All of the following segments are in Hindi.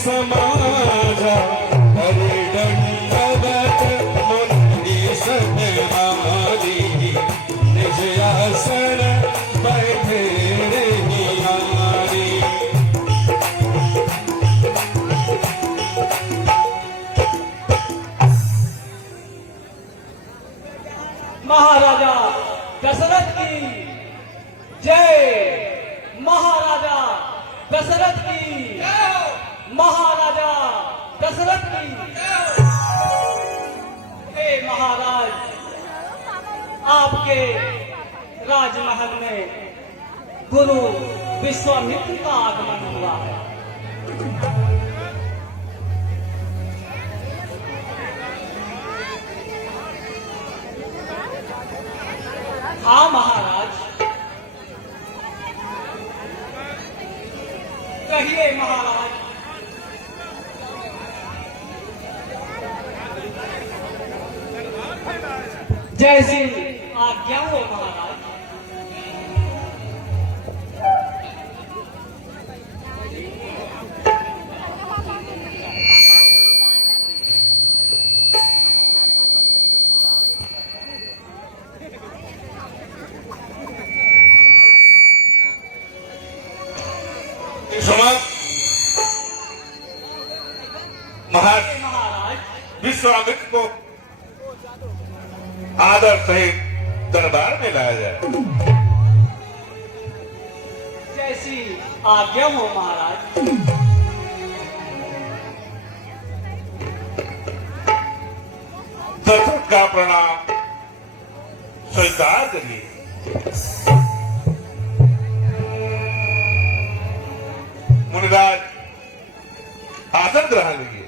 समाजा हरे दंडवत मुनि सन्मानी निज आसन बैठे निहारी। महाराजा दशरथ की जय, महाराजा दशरथ की, महाराजा दशरथ की। हे महाराज, आपके राजमहल में गुरु विश्वामित्र का आगमन हुआ है। हाँ महाराज, कहिए महाराज। जैसी आज्ञा हो महाराज। महाराज विश्वामित्र को आदर सहित दरबार में लाया जाए। जैसी आज्ञा हो महाराज। दशरथ का प्रणाम स्वीकार करिए। मुनिराज आसन ग्रहण लीजिए।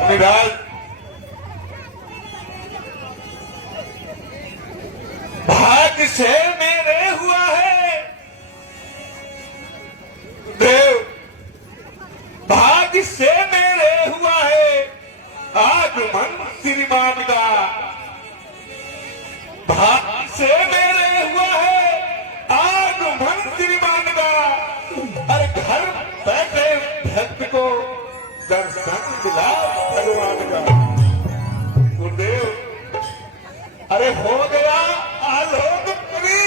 मुनिराज भाग्य से मेरे हुआ है देव, भाग्य से मेरे हुआ है आगमन श्रीमान का। भाग्य से मेरे हुआ है आगमन श्रीमान का। अरे घर बैठे भक्त को दर्शन मिला भगवान का। गुरुदेव अरे हो गया आलोक पुरी,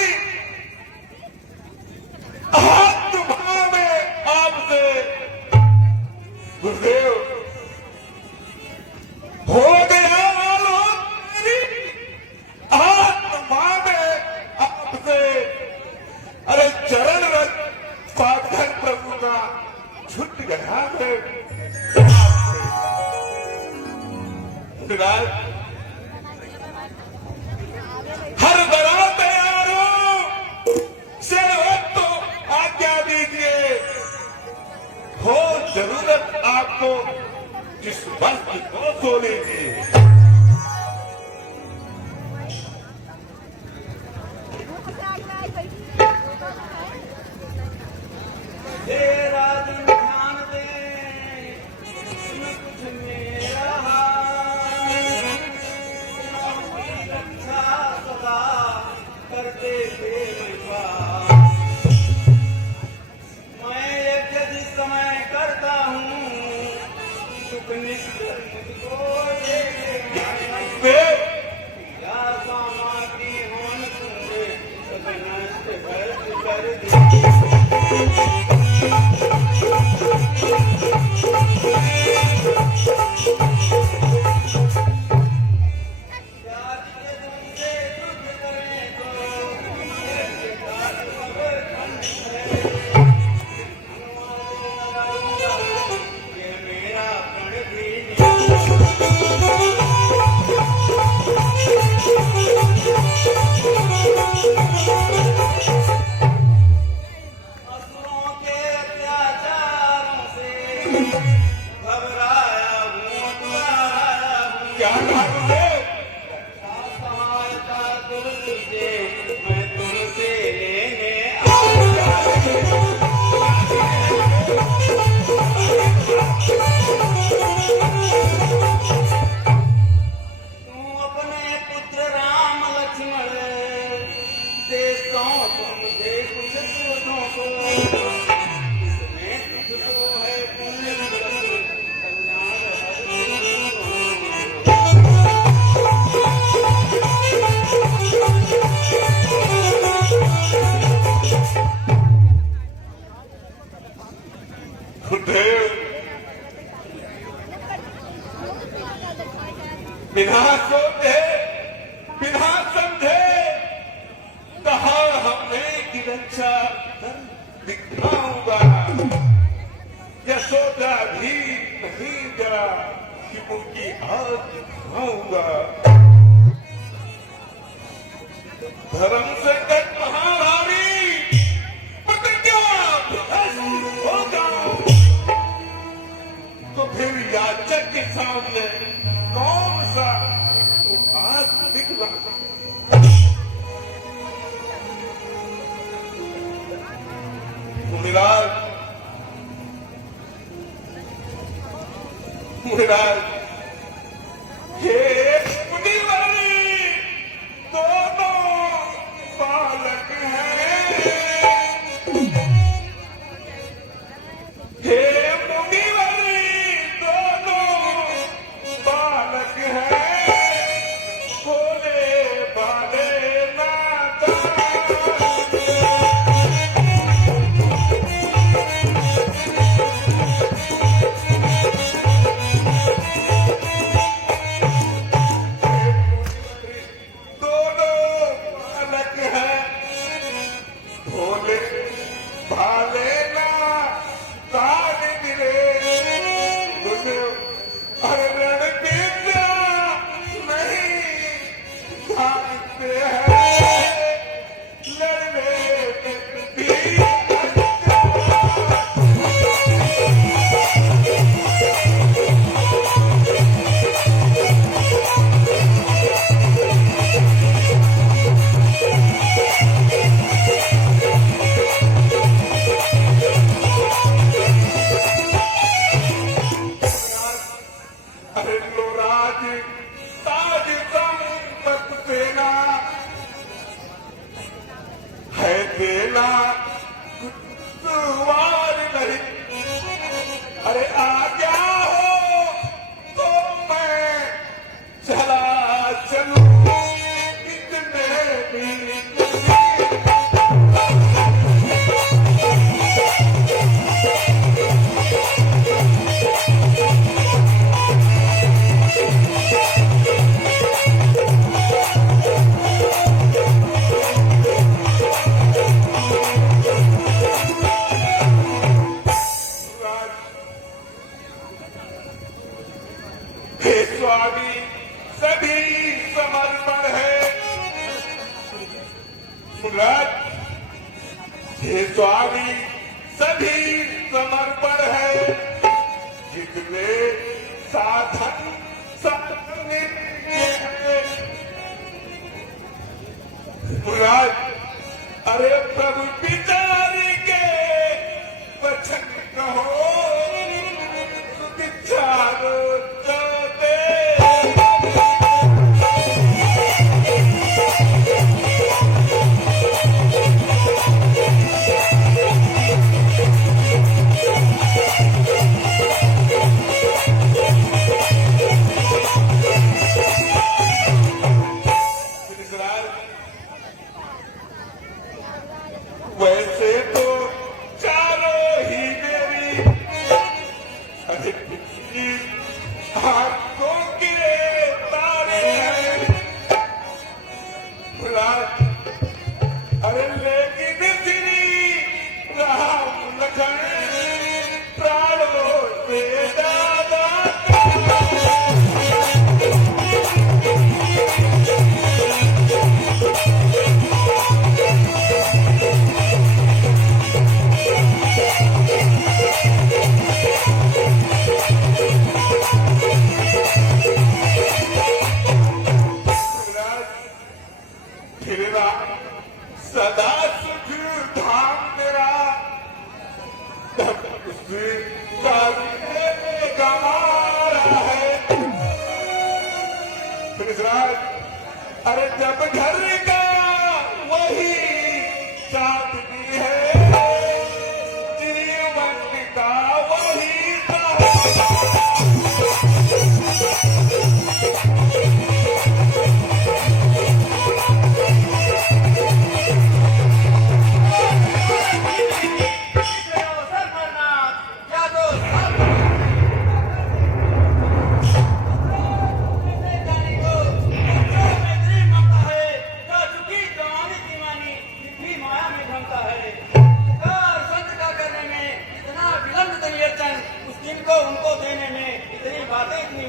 हाथ में आपसे। गुरुदेव हो गया आलोक पुरी, आत्मा में आपसे। अरे चरण रज पाठक प्रभु का छुट गया है। हर बड़ा तैयार हो, सेवक तो आज्ञा दीजिए। हो जरूरत आपको जिस वक्त को सो लीजिए। मैं तुमसे लेने आया। गुरुदेव बिना सोचे बिना समझे कहा हमने कि रक्षा कर दिखाऊंगा। यशोदा भी नहीं जरा कि उनकी आग दिखाऊंगा। धर्म संकट महाभारी प्रतिज्ञा भ्रष्ट हो जाऊं तो फिर याचक के सामने कौन सा उपास दिखला। मुनिराज हे मुनिवारी दोनों बालक हैं। हे मुनिवारी दोनों बालक हैं। भोले भाले नादान। बेला कुतवार नहीं। अरे आ गया हो तो मैं चला चलूं कितने भी। स्वामी सभी समर्पण है। मुराद हे स्वामी सभी समर्पण है। जितने साधन मुराद अरे प्रभु पितारी के वचन कहो विचारो वैसे तो चारों ही मेरी हाथों के तारे हैं। अरे लेकिन श्री राम लखन प्राणों से ज्यादा सदा सुख धाम मेरा गमारा है। अरे जब घर का वही चांदनी है जीवन का वही मुझको उनको देने में इतनी बातें इतनी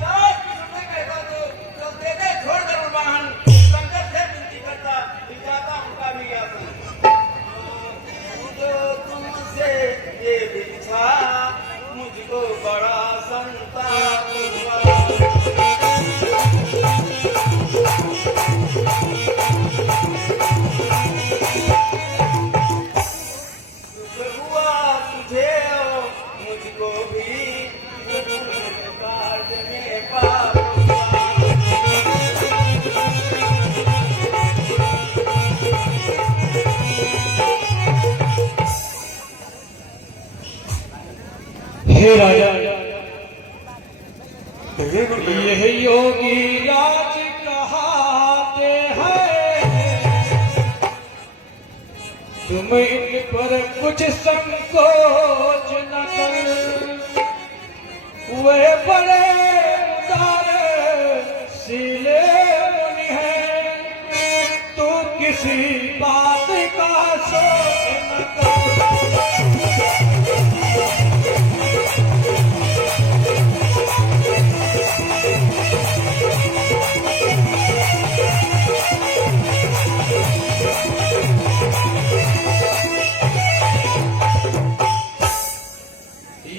यार सुनने कहता तो दे दे छोड़ कर वाहन शंकर से विनती करता जाता उनका भी आसन जो तुमसे ये बिछा मुझको बड़ा संताप हुआ तुझे मुझको भी काट में पाप हे राजा, कहिए गुरुदेव। यह योगी राज कहाते हैं, तुम इन पर कुछ संकोच न कर, वे बड़े उदारशीले मुनि हैं, तू किसी बात का सोच न कर।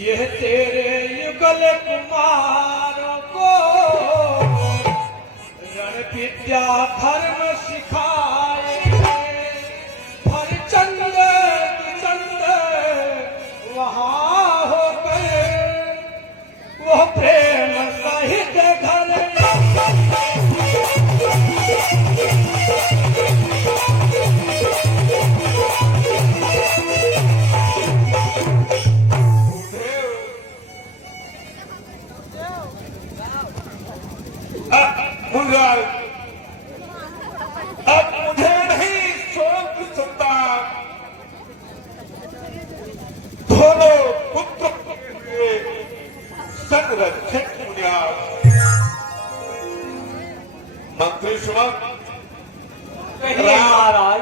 यह तेरे युगल कुमारों को रण विद्या धर्म सिखाएंगे, हर चंद चंद वहाँ होकर वो प्रेम सहित घर मुराद, अब मुझे नहीं शोक सुनता, दोनों पुत्र हुए संरक्षक बुनियाद। मंत्री सुमन, कहिए महाराज।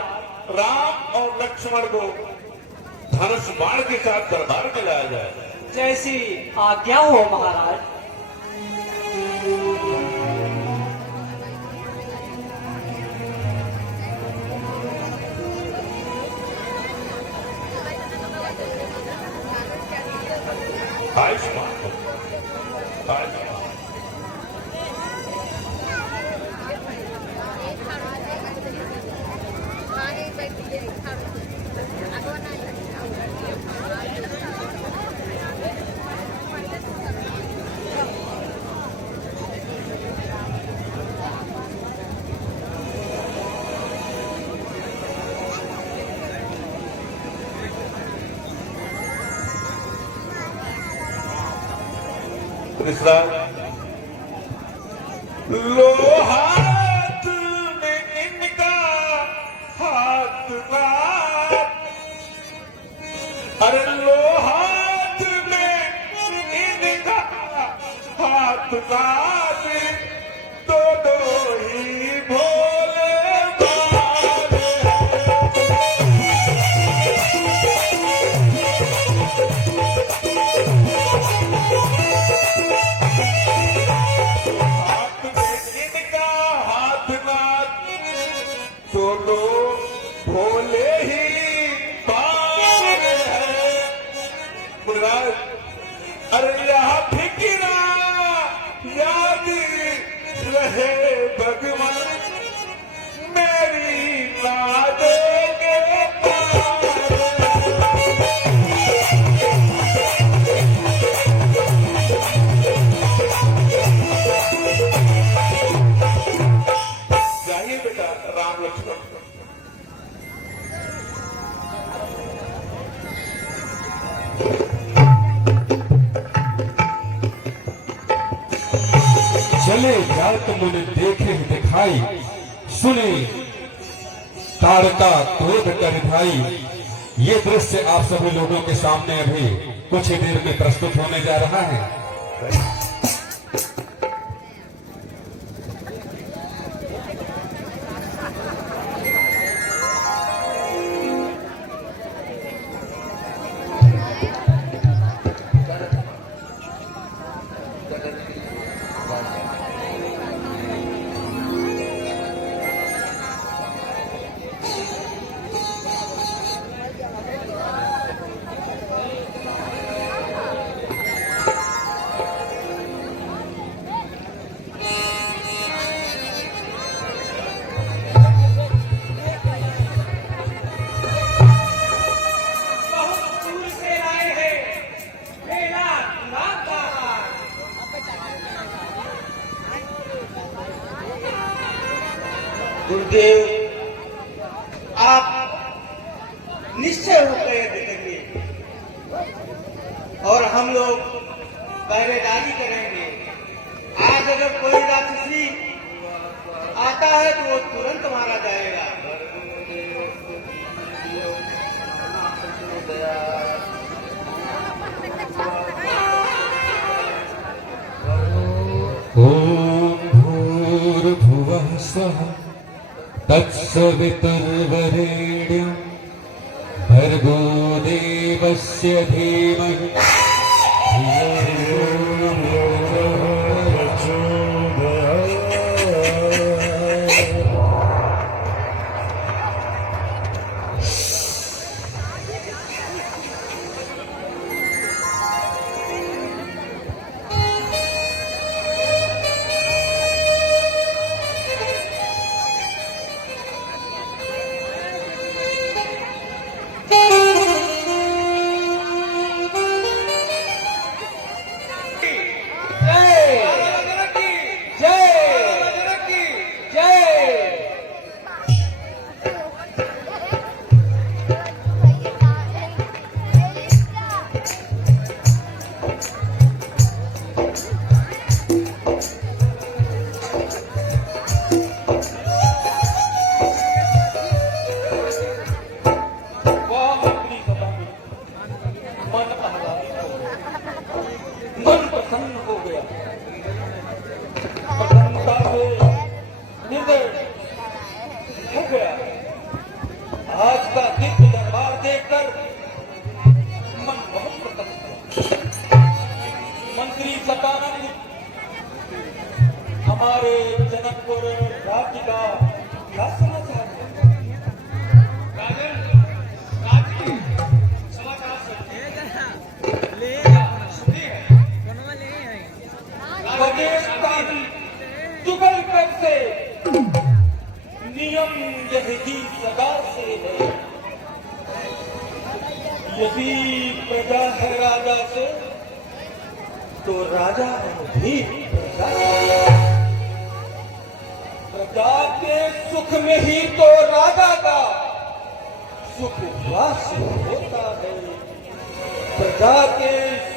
राम और लक्ष्मण को धनुष बाण के साथ दरबार में लाया जाए। जैसी आज्ञा हो महाराज। आयुष्मान आयुष्मान। लो हाथ में इनका हाथ ना, अरे लो हाथ में इनका हाथ ना, तो दो ही भोले बाबा भोले ही पार है। मुराद, अरे यहाँ फिकिरा याद रहे भगवान, मेरी ना देंगे पार। जाइए बेटा राम लक्ष्मण। चले जात मुनि देखे दिखाई, सुने तारका क्रोध कर भाई। ये दृश्य आप सभी लोगों के सामने अभी कुछ ही देर में प्रस्तुत होने जा रहा है। गुरुदेव, आप निश्चय होकर यज्ञ करिए और हम लोग पहरेदारी करेंगे। आज अगर कोई राक्षसी आता है तो वो तुरंत मारा जाएगा। ओम भूर्भुवः स्वः तत्सवितुर्वरेण्यं भर्गो देवस्य धीमहि धियो यो नः प्रचोदयात्। मन प्रसन्न हो गया। प्रसन्नता से हृदय हो गया। आज का दिव्य दरबार देखकर मन बहुत प्रसन्न हुआ। मंत्री सदानंद हमारे जनकपुर राज्य का क्या समाचार है? जुगल कर से नियम यही सदा से है। यदि प्रजा है राजा से तो राजा भी प्रजा से। प्रजा के सुख में ही तो राजा का सुख वास होता है। प्रजा के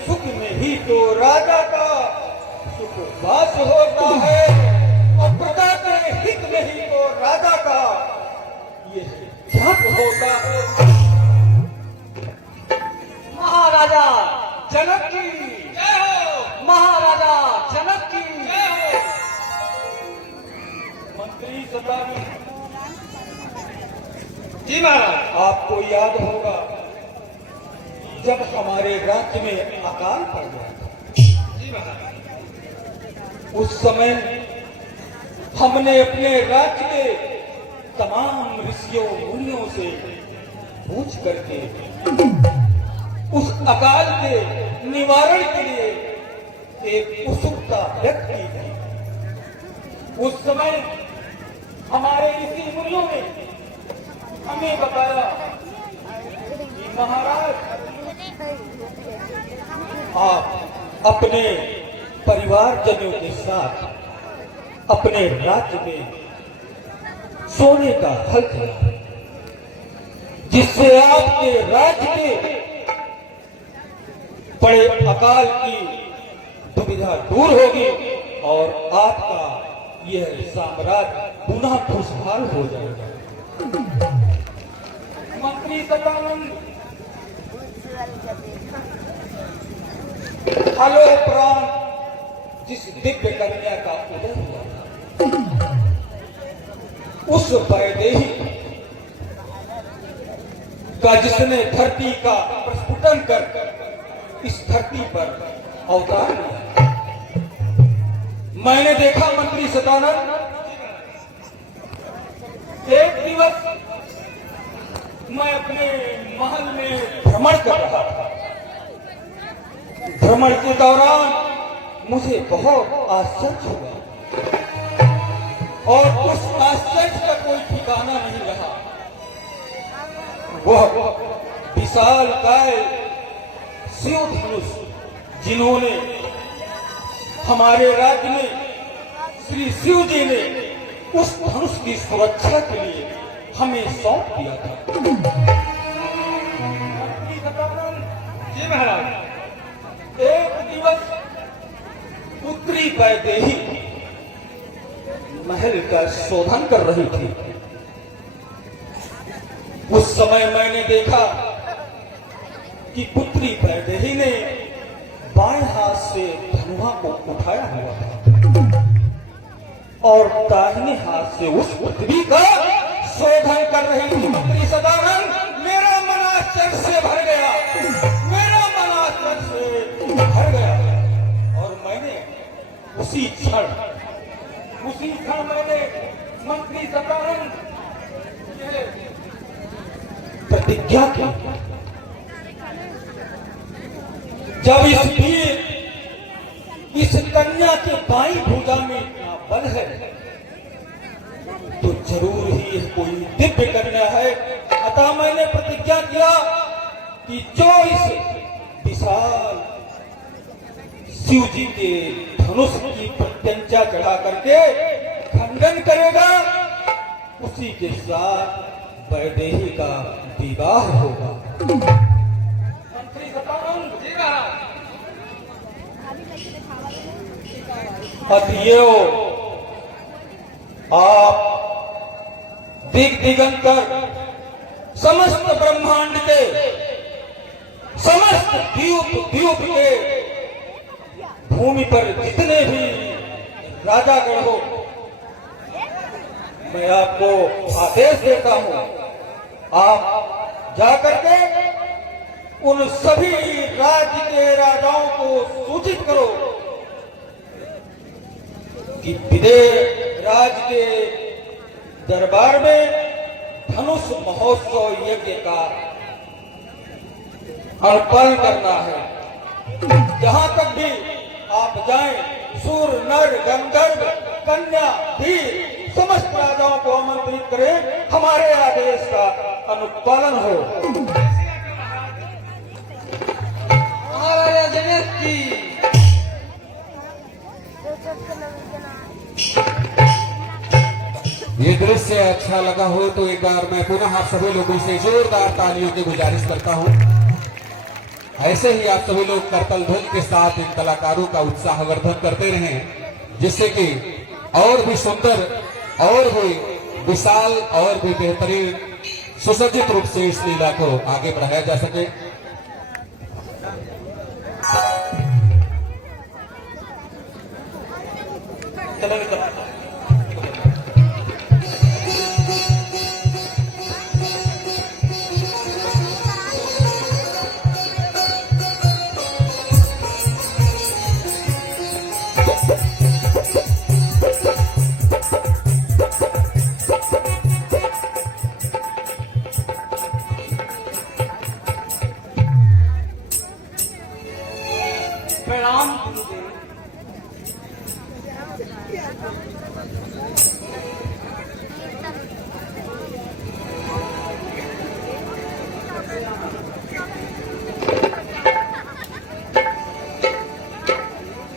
सुख में ही तो राजा का सुख वास होता है और प्रजा के हित में ही तो राजा का ये जप होता है। महाराजा जनक की जय हो। महाराजा जनक की जय हो। मंत्री सदानंद जी महाराज, आपको याद होगा जब हमारे राज्य में अकाल पड़ गया था। जी महाराज, उस समय हमने अपने राज्य के तमाम ऋषियों मुनियों से पूछ करके उस अकाल के निवारण के लिए एक उत्सुकता व्यक्त की थी। उस समय हमारे ऋषि मुनियों ने हमें बताया कि महाराज, आप अपने परिवारजनों के साथ अपने राज्य में सोने का हल करा, जिससे आपके राज्य के बड़े अकाल की दुविधा दूर होगी और आपका यह साम्राज्य पुनः खुशहाल हो जाएगा। मंत्री सदानंद हलो प्राण जिस दिव्य कन्या का उदय हुआ था, उस वैदेही का जिसने धरती का प्रस्फुटन कर इस धरती पर अवतार लिया। मैंने देखा मंत्री सदानंद, एक दिवस मैं अपने महल में भ्रमण कर रहा था। भ्रमण के दौरान मुझे बहुत आश्चर्य हुआ और उस आश्चर्य का कोई ठिकाना नहीं रहा। वह विशाल काय शिव धनुष जिन्होंने हमारे राज्य में श्री शिव जी ने उस धनुष की सुरक्षा के लिए हमें सौंप दिया था। जी महाराज। एक दिवस पुत्री वैदेही महल का शोधन कर रही थी। उस समय मैंने देखा कि पुत्री वैदेही ने बाएं हाथ से धनुआ को उठाया हुआ था और दाहिने हाथ से उस पृथ्वी का शोधन कर रही थी। पुत्री सदानंद, मेरा मन आश्चर्य से भर गया, मेरा मन आश्चर्य से भर गया और मैंने उसी क्षण मैंने मंत्री सदानंद प्रतिज्ञा की, जब इस कन्या के बाईं भुजा में इतना बल है तो जरूर ही यह कोई दिव्य कन्या है। अतः मैंने प्रतिज्ञा किया कि जो इस विशाल शिव जी के धनुष की प्रत्यंचा चढ़ा करके खंडन करेगा, उसी के साथ वैदेही का विवाह होगा। मंत्री सदानंद, जी महाराज। अतएव आप दिग दिगंतर समस्त ब्रह्मांड के समस्त द्वीप के भूमि पर जितने भी राजागण हो, मैं आपको आदेश देता हूं, आप जाकर के उन सभी राज्य के राजाओं को सूचित करो कि विदेह राज के दरबार में धनुष महोत्सव यज्ञ का अर्पण करना है। जहां तक भी आप जाएं, सूर नर गंधर्व कन्या वीर समस्त राजाओं को आमंत्रित करें, हमारे आदेश का अनुपालन हो। महाराजा जनक की ये दृश्य अच्छा लगा हो तो एक बार मैं पुनः आप सभी लोगों से जोरदार तालियों की गुजारिश करता हूं। ऐसे ही आप सभी लोग करतल ध्वनि के साथ इन कलाकारों का उत्साहवर्धन करते रहें, जिससे कि और भी सुंदर और भी विशाल और भी बेहतरीन सुसज्जित रूप से इस लीला को आगे बढ़ाया जा सके। प्रणाम गुरुदेव।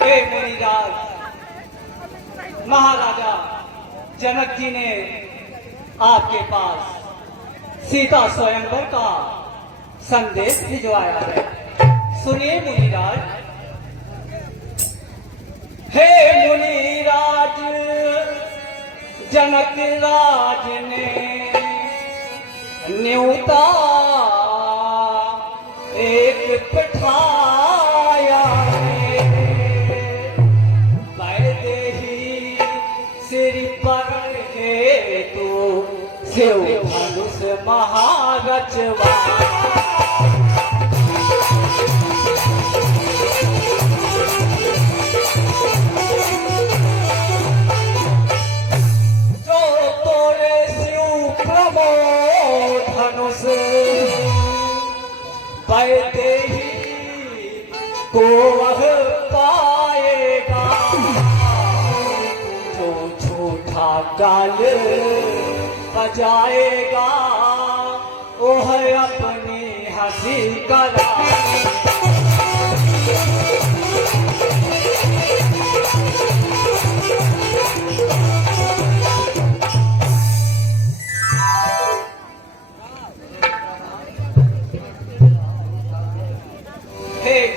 हे मुनिराज, महाराजा जनक जी ने आपके पास सीता स्वयंवर का संदेश भिजवाया है। सुनिए मुनिराज। हे मुनिराज, जनक राज ने न्योता एक पठाया है, वैदेही सिर पर है तो शिव धनुष महारचवा। वैदेही को वह पाएगा जो झूठा गाल बजाएगा, वह अपनी हंसी करा।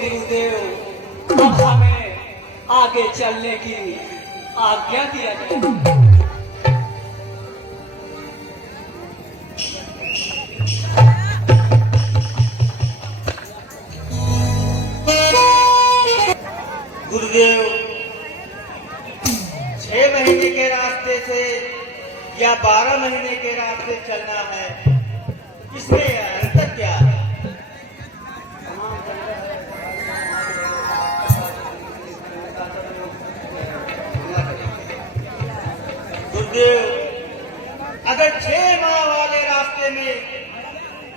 गुरुदेव, अब हमें आगे चलने की आज्ञा दिया जाए। गुरुदेव, 6 महीने के रास्ते से या 12 महीने के रास्ते चलना है, इसमें अंतर क्या है? गुरुदेव, अगर 6 माह वाले रास्ते में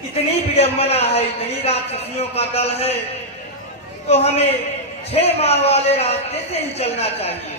इतनी विडंबना है, इतनी राक्षसियों का दल है, तो हमें 6 माह वाले रास्ते से ही चलना चाहिए।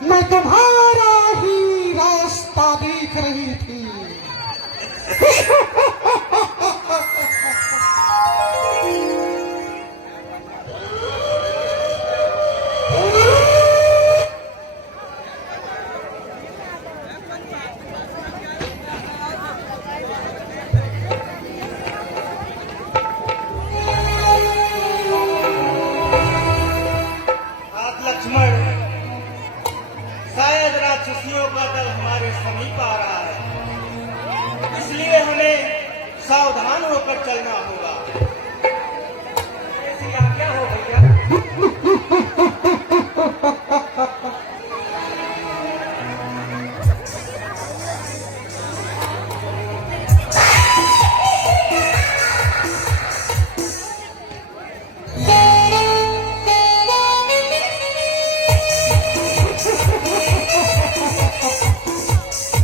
मैं तुम्हारा ही रास्ता देख रही थी। लक्ष्मण, शायद राक्षसियों का दल हमारे समीप आ रहा है, इसलिए हमें सावधान होकर चलना होगा। ऐसी आज्ञा हो भैया।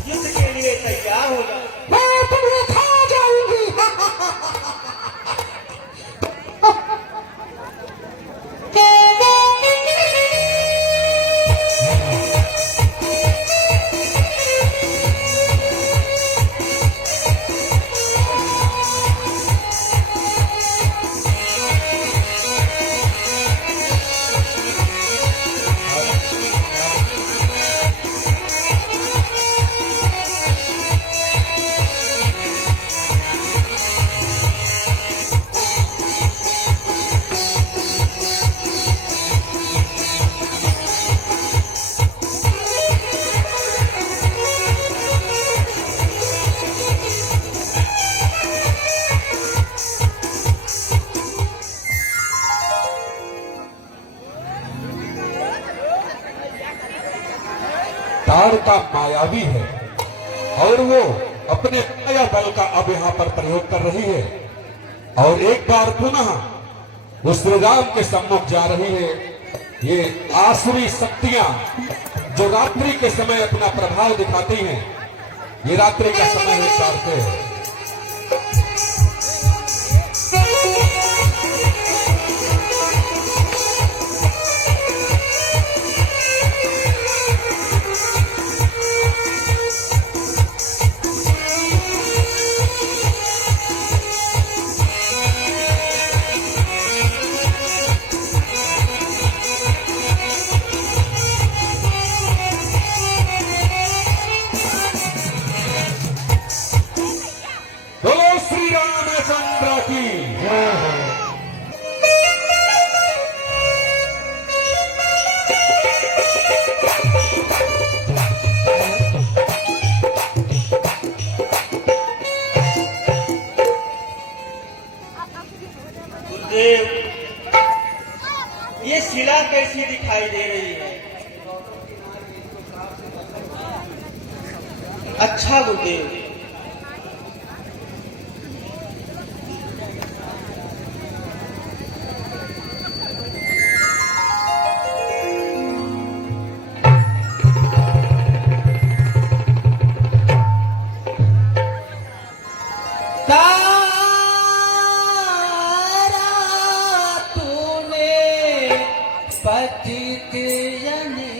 युद्ध के लिए तैयार हो जाओ। मैं तुम्हें खा जाऊंगी। तारका मायावी है और वो अपने माया बल का अब यहाँ पर प्रयोग कर रही है और एक बार पुनः वो श्री राम के सम्मुख जा रही है। ये आसुरी शक्तियां जो रात्रि के समय अपना प्रभाव दिखाती हैं। ये रात्रि का समय है कारते। बोलो श्री रामचंद्र की जय हो। गुरुदेव, ये शिला कैसी दिखाई दे रही है? अच्छा गुरुदेव, पतित अनेका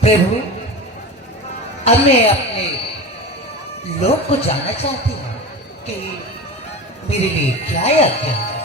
प्रभु, अब मैं अपने लोक को जानना चाहती हूँ कि मेरे लिए क्या आज्ञा है।